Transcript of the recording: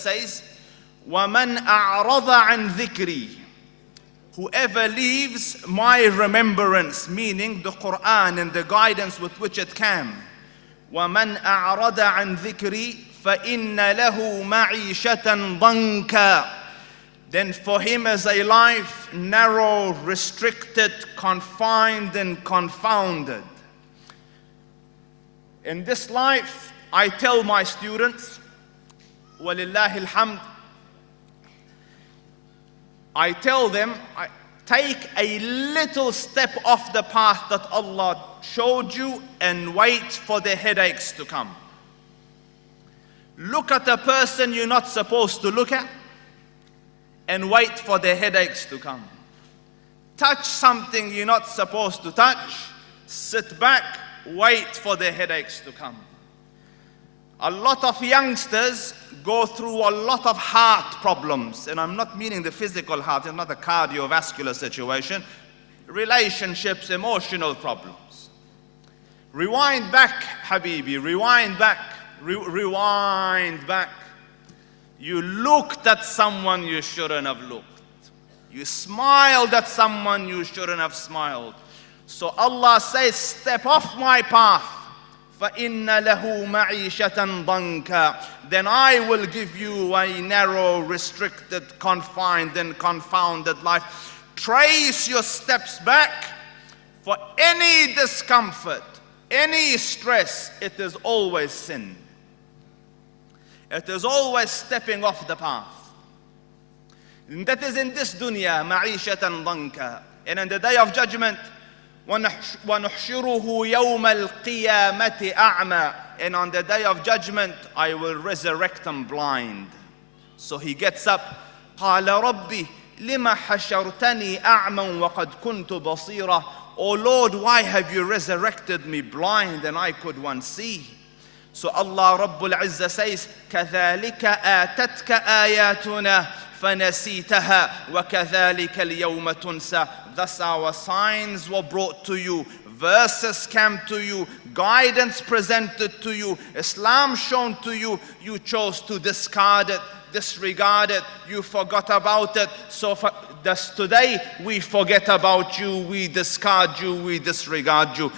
says, وَمَنْ أَعْرَضَ عَنْ ذِكْرِي, whoever leaves my remembrance, meaning the Quran and the guidance with which it came. وَمَنْ أَعْرَضَ عَنْ ذِكْرِي فَإِنَّ لَهُ مَعِيشَةً ضَنْكًا, then for him is a life narrow, restricted, confined and confounded. In this life, I tell my students, وَلِلَّهِ الْحَمْدِ, I tell them, take a little step off the path that Allah showed you and wait for the headaches to come. Look at a person you're not supposed to look at and wait for the headaches to come. Touch something you're not supposed to touch, sit back, wait for the headaches to come. A lot of youngsters go through a lot of heart problems, and I'm not meaning the physical heart, it's not a cardiovascular situation, relationships, emotional problems. Rewind back, Habibi, rewind back, rewind back. You looked at someone you shouldn't have looked. You smiled at someone you shouldn't have smiled. So Allah says, step off my path. فَإِنَّ لَهُ مَعِيشَةً ضَنْكًا, then I will give you a narrow, restricted, confined and confounded life. Trace your steps back. For any discomfort, any stress, it is always sin. It is always stepping off the path. And that is in this dunya, مَعِيشَةً ضَنْكًا. And on the day of judgment, وَنُحْشِرُهُ يَوْمَ الْقِيَامَةِ أَعْمَى, and on the day of judgment, I will resurrect him blind. So he gets up, قَالَ رَبِّي لِمَ حَشَرْتَنِي أَعْمًا وَقَدْ كُنْتُ بَصِيرًا. Oh Lord, why have you resurrected me blind and I could once see? So Allah Rabbul Izzah says, كَذَلِكَ آتَتْكَ آيَاتُنَا فَنَسِيتَهَا وَكَذَلِكَ الْيَوْمَ تُنْسَى. Thus our signs were brought to you, verses came to you, guidance presented to you, Islam shown to you, you chose to discard it, disregard it, you forgot about it. So thus today we forget about you, we discard you, we disregard you.